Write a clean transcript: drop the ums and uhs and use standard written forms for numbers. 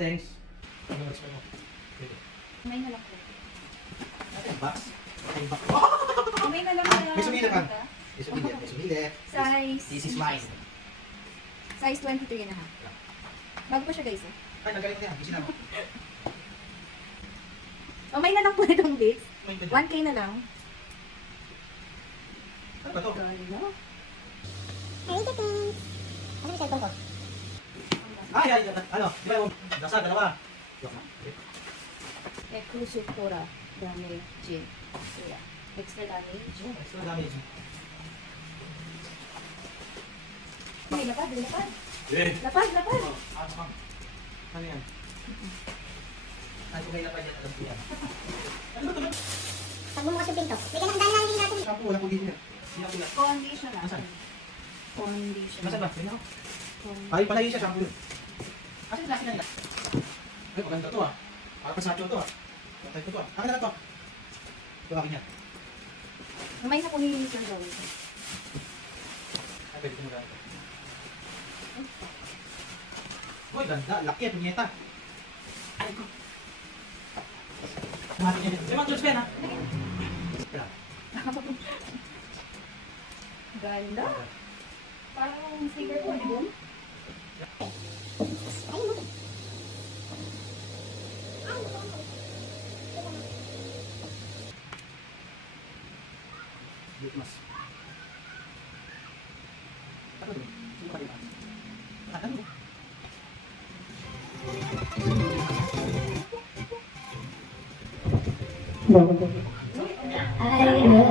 Thanks. Ano ba mo? Pwede. May na lang po. Ay, box. Ay, box. May na lang May sumili ka. May sumili. May sumili. Size. This is mine. Size 23 and a half. Bago pa siya guys eh. Ay, nagaling ko yan. Isin na mo. May na lang po itong bits. May pwede. 1K na lang. Ano ba to? Gano? Ay, ito things. Ano yung cellphone ko? Ay, ano? Di ba yung nasa dalawa? Yok na. Eclusuctura damage. Yeah. Extra damage. Extra damage. May lapad, may lapad. Eh. Lapad, lapad. Ano yan? Ano may lapad yan? Alam ko yan. Ano ba ito? Pag bumukas yung pinto, may ganang daan lang din natin. Shampoo, walang pugin niya. Sinabi yan. Condition na. Nasaan? Condition. Nasaan ba? Ayun ako. Ay, pala yun siya, shampoo yun. Asan yung klase na nila? Ay, maganda to ah. Para pa sa akin to ah. Patay ko to ah. Akin na lang to. Ito akin yan. May na po ni Sir Joey. Ay, pwede ko maganda. Uy, ganda. Laki at punyeta. Ay, ko. Tumating yan. May mga tools pen ha? Wala. Ganda. Parang sticker po, di ba? Ayun mo. Litmas. Ano to? Sino ka rin? Ano to? I love